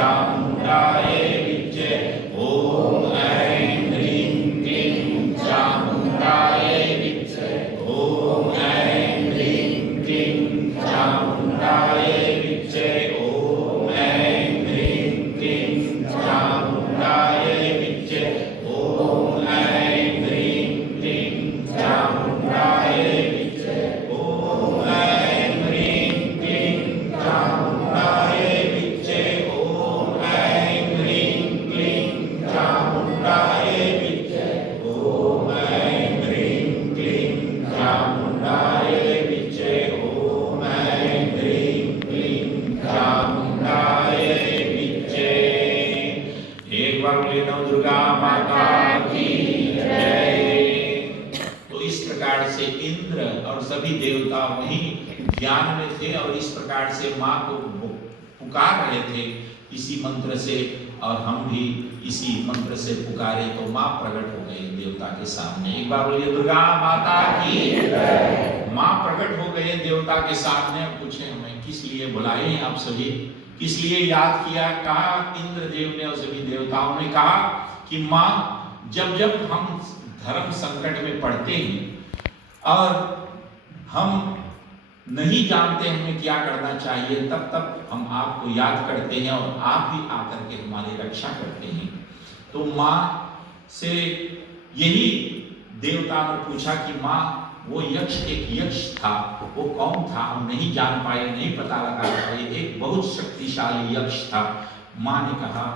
चामुंडाय विद्महे ओम ऐं ह्रीं क्लीं चामुंडाय विद्महे ओम ऐं ह्रीं क्लीं चामुंडाय विद्महे ओम ऐं ह्रीं क्लीं चामुंडाय विद्महे ओम ऐं ह्रीं क्लीं चामुंडाय विद्महे ओम ऐं ह्रीं क्लीं चामुंडाय विद्महे ओम ऐं ह्रीं क्लीं चामुंडाय विद्महे ओम ऐं ह्रीं क्लीं चामुंडाय विद्महे ओम ऐं ह्रीं क्लीं चामुंडाय विद्महे। एक बार बोले नव दुर्गा माता की जय। तो इस प्रकार से इंद्र और सभी देवता वहीं ध्यान में थे और इस प्रकार से माँ को पुकार रहे थे इसी मंत्र से, और हम भी इसी मंत्र से पुकारे तो माँ प्रकट हो गई देवता के सामने। एक बार बोलिए दुर्गा माता की जय। माँ प्रकट हो गए देवता के सामने। पूछे हमें किस लिए बुलाए हैं आप सभी, किस लिए याद किया? कहा इंद्रदेव ने और सभी देवताओं ने कहा कि माँ जब जब हम धर्म संकट में पड़ते हैं और हम नहीं जानते हमें क्या करना चाहिए, तब तब हम आपको याद करते हैं और आप ही आकर के हमारी रक्षा करते हैं। तो माँ से यही देवता ने पूछा कि माँ वो यक्ष, एक यक्ष था, वो कौन था? हम नहीं जान पाए, नहीं पता लगा पाए। एक बहुत शक्तिशाली यक्ष था। माँ ने कहा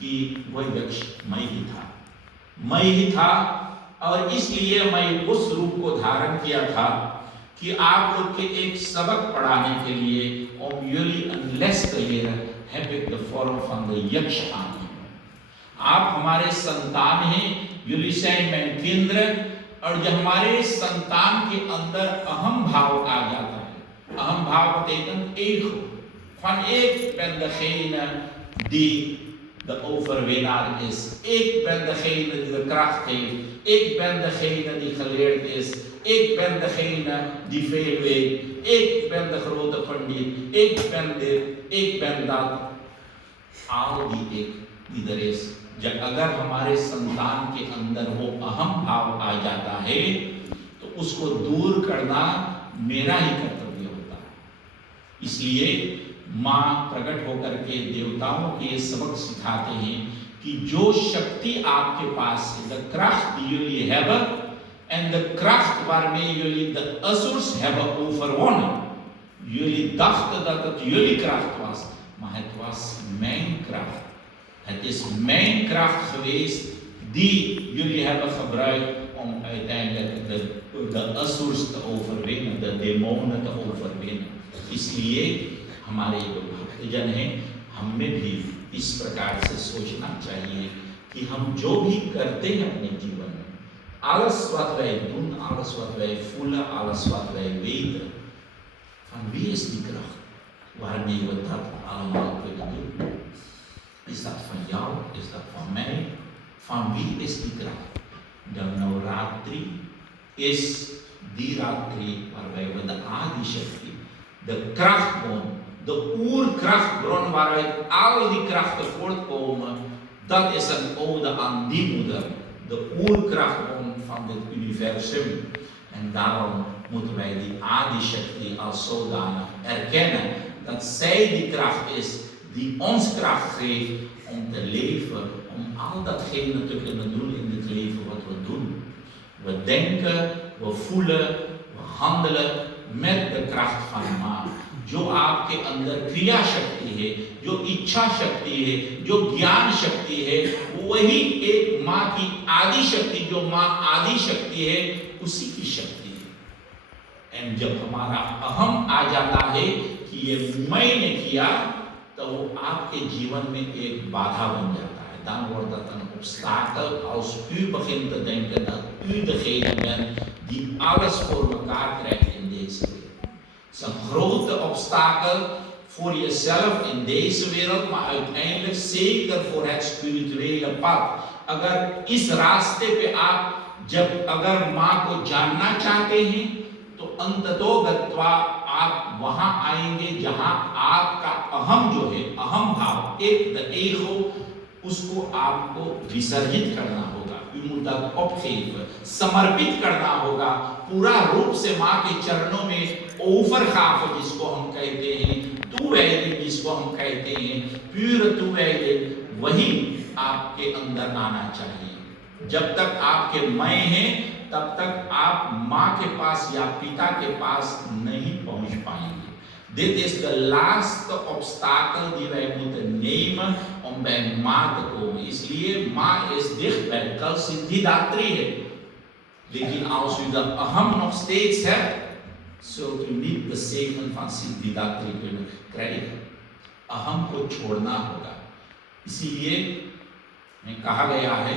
कि वह यक्ष मैं ही था, मैं ही था, और इसलिए मैं उस रूप को धारण किया था कि आप लोग के एक सबक पढ़ाने के लिए obviously unless the year have the form from the yaksh army। आप हमारे संतान हैं यूलिसेन मैनकेंद्र, और जब हमारे संतान के अंदर अहम भाव आ जाता है, अहम भाव betekent ego, van ik ben degene die de overwinnaar is, ik ben degene die de kracht heeft, ik ben degene die geleerd is, ik ben degene die veel weet, ik ben de grote pandit, ik ben dit, ik ben dat, al die ik die er is। जब अगर हमारे संतान के अंदर वो अहम भाव आ जाता है तो उसको दूर करना मेरा ही कर्तव्य होता है। इसलिए माँ प्रकट होकर के देवताओं के ये सबक सिखाते हैं कि जो शक्ति आपके पास है, the kracht die jullie hebben en de kracht waarmee jullie de Asurs hebben overwonnen. Jullie dachten dat het jullie kracht was, maar het was mijn kracht. Het is mijn kracht geweest die jullie hebben gebruikt om uiteindelijk de Asurs te overwinnen, de demonen te overwinnen। इसलिए हमारे जो भक्तजन हैं, हमें भी इस प्रकार से सोचना चाहिए कि हम जो भी करते हैं अपने जीवन में, alles wat wij doen, alles wat wij voelen, alles wat wij weten, van wie is die kracht waarmee we dat allemaal kunnen doen? Is dat van jou? Is dat van mij? Van wie is die kracht? De Navratri is die Ratri waarbij we de Adi Shakti, de krachtbron, de oerkrachtbron waaruit al die krachten voortkomen, dat is een ode aan die moeder, de oerkrachtbron van dit universum. En daarom moeten wij die Adi Shakti als zodanig erkennen, dat zij die kracht is die ons kracht geeft om te leven, om al datgene te kunnen doen in dit leven wat we doen। We denken, we voelen, we handelen met de kracht van माँ। जो आपके अंदर क्रिया शक्ति है, जो इच्छा शक्ति है, जो ज्ञान शक्ति है, वही एक माँ की आदि शक्ति, जो माँ आदि शक्ति है, उसी की शक्ति है। एंड जब हमारा अहम आ जाता है कि ये मैंने किया, तो वो आपके जीवन में एक बाधा बन जाता है। Dan wordt dat een obstakel als u begint te denken dat u degene bent die alles voor elkaar krijgt in deze wereld. Het is een grote obstakel voor jezelf in deze wereld, maar uiteindelijk zeker voor het spirituele pad। अगर इस रास्ते पे आप जब अगर माँ को जानना चाहते हैं तो अंततो गत्वा आप आप वहां आएंगे जहां आपका अहम जो है, अहम भाव, एक द ego, उसको आपको विसर्जित करना होगा, समर्पित करना होगा पूरा रूप से माँ के चरणों में। ओवरगाव जिसको हम कहते हैं, toewijding जिसको हम कहते हैं, pure toewijding, वही आपके अंदर आना चाहिए। जब तक आपके मैं हैं तब तक आप माँ के पास या पिता के पास नहीं पहुंच पाएंगे। Dit is de laatste obstakel die wij moeten nemen om bij Ma te komen. इसलिए Ma is dicht bij kal Siddhidatri है, लेकिन als u dat aham nog steeds hebt, zult u niet de zegen van Siddhidatri kunnen krijgen. अहम को छोड़ना होगा। इसीलिए में कहा गया है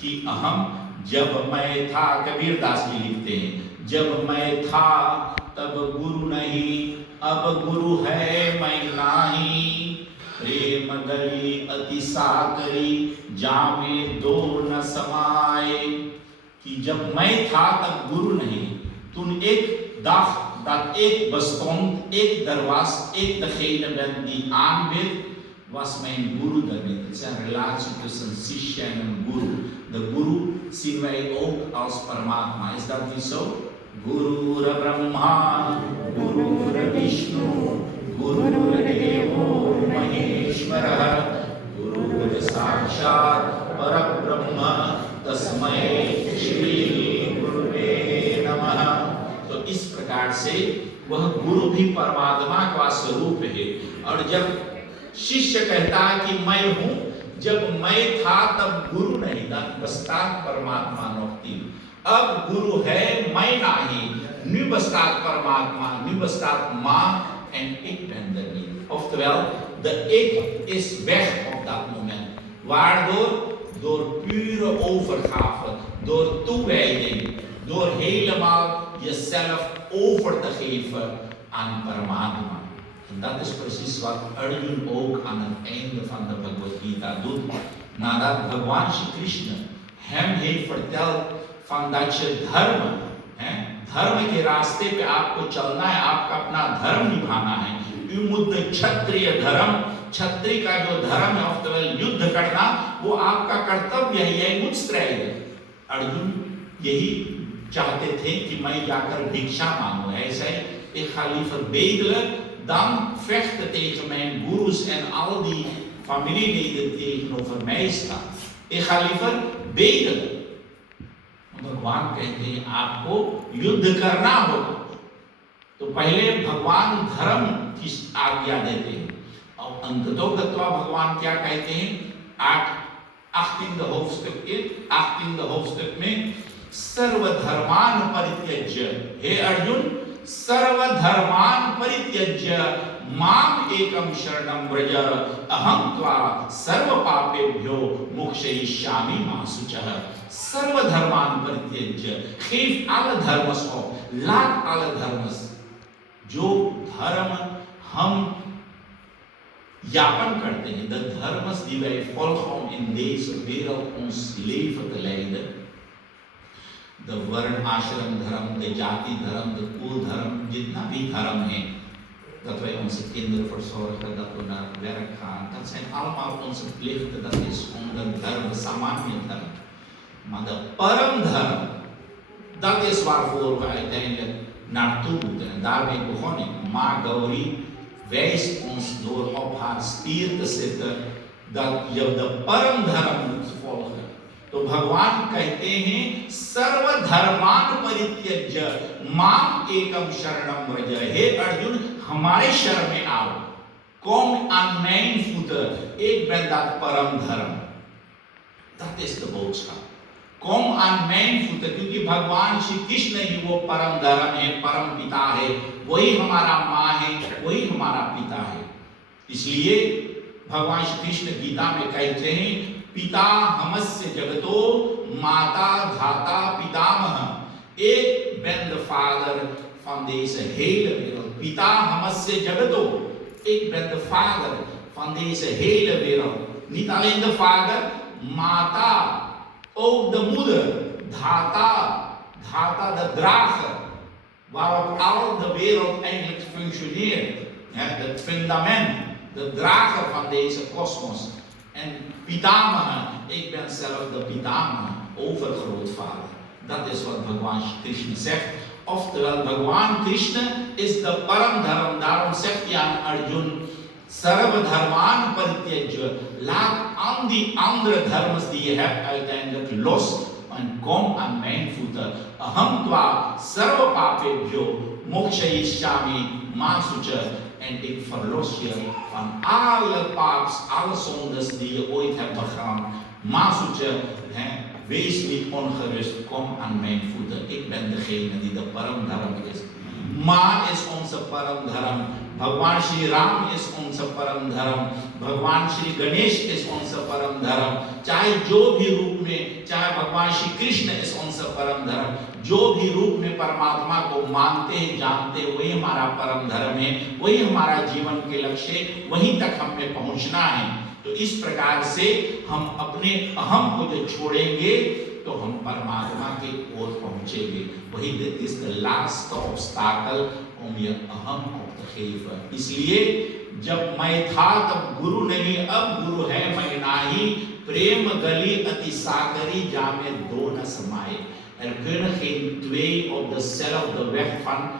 कि अहम, जब मैं था, कबीर दास जी लिखते हैं, जब मैं था तब गुरु नहीं, अब गुरु है मैं नाही, प्रेम गली अति सागरी जामे दो न समाए। कि जब मैं था तब गुरु नहीं, toen ik dacht dat ik bestond, ik er was, ik degene ben die aanbidt, was mijn guru er niet. Het is een relatie tussen Sishya en een guru. De guru zien wij ook als Paramatma. Is dat niet zo? Guru Brahma, Guru Vishnu, Guru Devo Maheshwara, Guru Sakshat Parabrahma, Tasmai Shri Gurave Namah। तो इस प्रकार से वह गुरु भी परमात्मा का स्वरूप है। और जब शिष्य कहता है कि मैं हूं, जब मैं था तब गुरु नहीं था, बस्तात परमात्मा नौकती, अब गुरु है मैं नहीं, nu bestaat Paramatma, nu bestaat Ma en ik ben er niet. Oftewel, de ik is weg op dat moment. Waardoor? Door pure overgave, door toewijding, door helemaal jezelf over te geven aan Paramatma. En dat is precies wat Arjuna ook aan het einde van de Bhagavad Gita doet. Nadat Bhagwan Shri Krishna hem heeft verteld van dat je धर्म के रास्ते पे आपको चलना है, आपका अपना धर्म निभाना है। युद्ध क्षत्रिय धर्म, क्षत्रिय का जो धर्म है, ऑफ्टरऑल युद्ध करना, वो आपका कर्तव्य है, यही मुत्स्त्रैय। अर्जुन यही चाहते थे कि मैं जाकर भिक्षा मांगू। ऐसे ik ga liever bedelen dan vechten tegen mijn gurus en al die familieleden tegenover mij staan. Ik ga liever bedelen। भगवान कहते हैं आपको युद्ध करना होगा। तो पहले भगवान धर्म की आज्ञा देते हैं और अंततोगत्वा भगवान क्या कहते हैं? 18e होofdstuk में सर्वधर्मान परित्यज्य, हे अर्जुन सर्वधर्मान परित्यज्य माम एकम शरणम व्रज अहं त्वा सर्व पापेभ्यो मोक्षयिष्यामि मा शुचः। सर्वधर्मान परित्यज्य, geef alle धर्मस op, laat alle धर्मस। जो धर्म हम japan करते हैं, de धर्मस die wij volgen om in deze wereld ons leven te leiden, de वर्ण आश्रम धर्म, de जाति धर्म, de कुल धर्म, जितना भी धर्म है, dat wij onze kinderen verzorgen, dat we naar werk gaan, dat zijn allemaal onze plichten, dat is onder धर्म, सामान्य धर्म। Maar de param dharma, dat is waarvoor we uiteindelijk naartoe moeten. En daarmee begon ik. Ma Gauri wijst ons door op haar stier te zitten dat je de param dharma moet volgen। तो भगवान कहते हैं सर्व धर्मान परित्यज्य माम एकम शरणम व्रज। हे अर्जुन, हमारे शरण में आओ। Kom aan mijn voeten, ik ben dat परम धर्म। Dat is de boodschap। Kom aan mijn voeten, क्योंकि भगवान श्री कृष्ण ही वो परम धर्म है, परम पिता है, वही हमारा माँ है, वही हमारा पिता है। इसलिए भगवान श्री कृष्ण गीता में कहते हैं पिता हमस्य जगतो माता धाता पितामह। Ik ben de vader van deze hele wereld। पिता हमस्य जगतो, ik ben de vader van deze hele wereld। Niet alleen de vader, माता, ook de moeder, धाता, धाता de drager, waarop al de wereld eigenlijk functioneert. Het fundament, de drager van deze kosmos. En Pitamaha, ik ben zelf de Pitamaha, overgrootvader. Dat is wat Bhagwan Krishna zegt. Oftewel, Bhagwan Krishna is de Paramdharam. Daarom zegt hij aan Arjun, Sarva Dharman Parityajya, laat al die andere dharmas die je hebt uiteindelijk los en kom aan mijn voeten. Aham twa sarva papebhyo mokshayishyami masucha. En ik verlos je van alle paps, alle zondes die je ooit hebt begaan. Masucha, wees niet ongerust, kom aan mijn voeten. Ik ben degene die de Paramdharam is. Ma is onze Paramdharam. Bhagwan Shri Ram is onze Paramdharam. Bhagwan Shri Ganesh is onze Paramdharam. चाहे जो भी रूप में, चाहे भगवान Shri Krishna is onze परमधर्म, जो भी रूप में परमात्मा को मानते हैं, जानते हैं, वही हमारा परम धर्म है, वही हमारा जीवन के लक्ष्य है, वहीं तक हमें पहुंचना है। तो इस प्रकार से हम अपने अहम को जो छोड़ेंगे तो हम परमात्मा के ओर पहुंचेंगे। वही दिस द लास्ट ऑब्स्टैकल हम ये अहम को तकलीफ। इसलिए जब मैं था तब गुरु नहीं, अब गुरु है मैं नाही, प्रेम गली अति सागरी जामे दो न समाये। kunnen geen twee op dezelfde weg van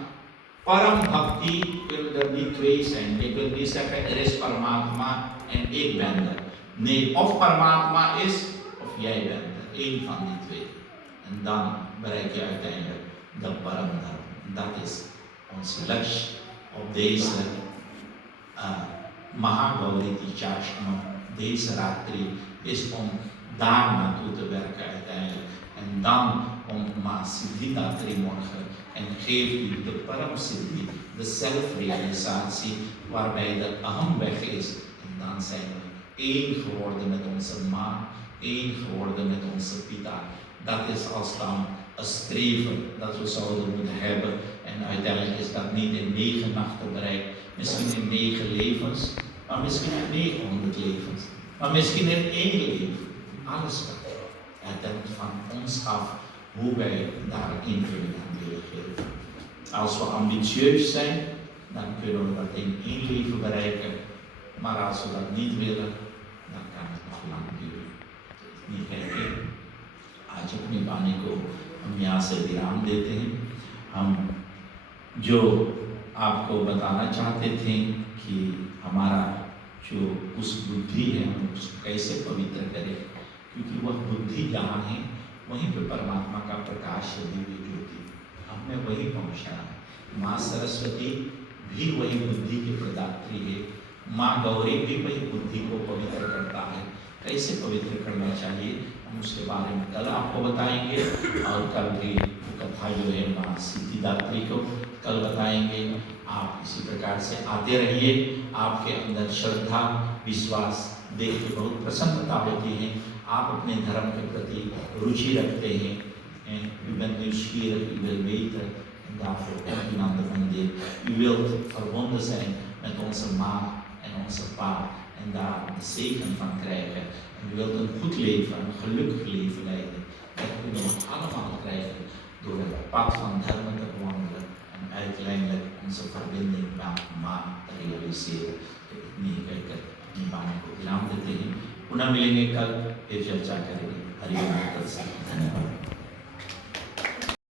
Param Bhakti, kunnen er niet twee zijn. Je kunt niet zeggen er is Paramatma en ik ben er. Nee, of Paramatma is of jij bent er. Eén van die twee. En dan bereik je uiteindelijk de Paramdharam. Dat is ons laks op deze Mahagauri Tichashma, deze Ratri, is om daar naartoe te werken uiteindelijk. En dan komt Ma Siddhidatri morgen en geeft u de Param Siddhi, de zelfrealisatie waarbij de Aham weg is. En dan zijn we één geworden met onze Ma, één geworden met onze Pita. Dat is als dan een streven dat we zouden moeten hebben. En uiteindelijk is dat niet in 9 nachten bereikt. Misschien in 9 levens, maar misschien in 900 levens. Maar misschien in 1 leven. Alles kan. Het hangt van ons af hoe wij daar invulling aan willen geven. Als we ambitieus zijn, dan kunnen we dat in 1 leven bereiken. Maar als we dat niet willen, dan kan het nog lang duren. Niet kijken. आज अपनी वाणी को हम यहाँ से विराम देते हैं। हम जो आपको बताना चाहते थे कि हमारा जो उस बुद्धि है हम उसको कैसे पवित्र करें, क्योंकि वह बुद्धि जहाँ है वहीं पे परमात्मा का प्रकाश है, दिव्य ज्योति, हमें वही पहुँचना है। माँ सरस्वती भी वही बुद्धि की प्रदात्री है, माँ गौरी भी वही बुद्धि को पवित्र करता है। कैसे पवित्र करना चाहिए हम उसके बारे में कल आपको बताएंगे, और कल भी कथा जो है माँ सिद्धिदात्री को कल बताएंगे। आप इसी प्रकार से आते रहिए, आपके अंदर श्रद्धा विश्वास देख के बहुत प्रसन्नता होती है, आप अपने धर्म के प्रति रुचि रखते हैं। U bent nieuwsgierig, u wilt weten en daarvoor komt u naar de mandir. U wilt verbonden zijn met onze ma en onze pa en daar de zegen van krijgen. En u wilt een goed leven, een gelukkig leven leiden. Dat kunnen we allemaal krijgen door het pad van dharma te wandelen en uiteindelijk onze verbinding met ma te realiseren। तो इतनी ही कहकर अपनी वाणी को विराम देते हैं। पुनः मिलेंगे कल, फिर चर्चा करेंगे। हरि ओम तत्सत। धन्यवाद।